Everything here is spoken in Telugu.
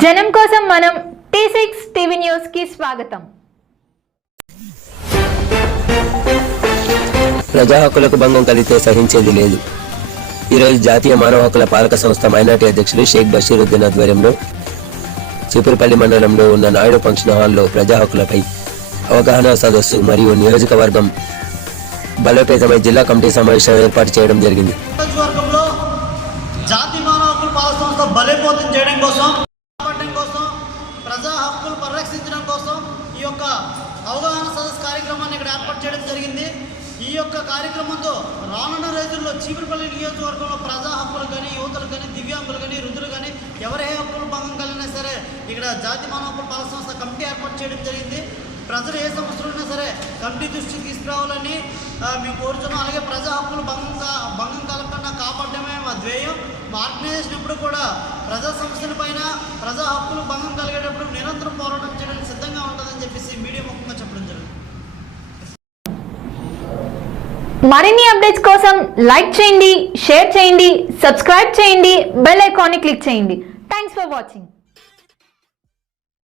జనం కోసం మనం T6 టీవీ న్యూస్ కి స్వాగతం. ప్రజా హక్కులకు భంగం కలిగితే సహించేది లేదు. ఈరోజు జాతీయ మానవ హక్కుల పాలక సంస్థ మైనార్టీ అధ్యక్షుడు షేక్ బషీరుద్దీన్ ఆధ్వర్యంలో చీపురుపల్లి మండలంలో ఉన్న నాయుడు ఫంక్షన్ హాల్లో ప్రజా హక్కులపై అవగాహన సదస్సు మరియు నియోజకవర్గం బలోపేతమై జిల్లా కమిటీ సమావేశం ఏర్పాటు చేయడం జరిగింది. జాతీయ మానవ హక్కుల పాలక సంస్థ బలోపేతం చేయడం కోసం, ప్రజా హక్కులు పరిరక్షించడం కోసం ఈ యొక్క అవగాహన సదస్సు కార్యక్రమాన్ని ఇక్కడ ఏర్పాటు చేయడం జరిగింది. ఈ యొక్క కార్యక్రమంతో రానున్న రోజుల్లో చీపురుపల్లి నియోజకవర్గంలో ప్రజా హక్కులు కానీ, యువతలు కానీ, దివ్యాంగులు కానీ, వృద్ధులు కానీ ఎవరి హక్కులు భంగం కలిగినా సరే ఇక్కడ జాతీయ మానవ హక్కుల పాలక సంస్థ కమిటీ ఏర్పాటు చేయడం జరిగింది. ప్రజలు ఏ సమస్యలు ఉన్నా సరే కమిటీ దృష్టికి తీసుకురావాలని మేము కోరుతున్నాం. అలాగే ప్రజా హక్కులు భంగం కలగకుండా కాపాడడమే మా ధ్యేయం. మా ఆర్గనైజేషన్ ఎప్పుడు కూడా ప్రజా సమస్యల పైన, ప్రజా హక్కులు భంగం కలిగేటప్పుడు నిరంతరం పోరాటం చేయడానికి సిద్ధంగా ఉంటుందని చెప్పేసి మీడియా ముఖంగా చెప్పడం జరిగింది. మరిన్ని అప్డేట్స్ కోసం లైక్ చేయండి, షేర్ చేయండి, సబ్స్క్రైబ్ చేయండి, బెల్ ఐకాన్ ని క్లిక్ చేయండి. Thanks for watching.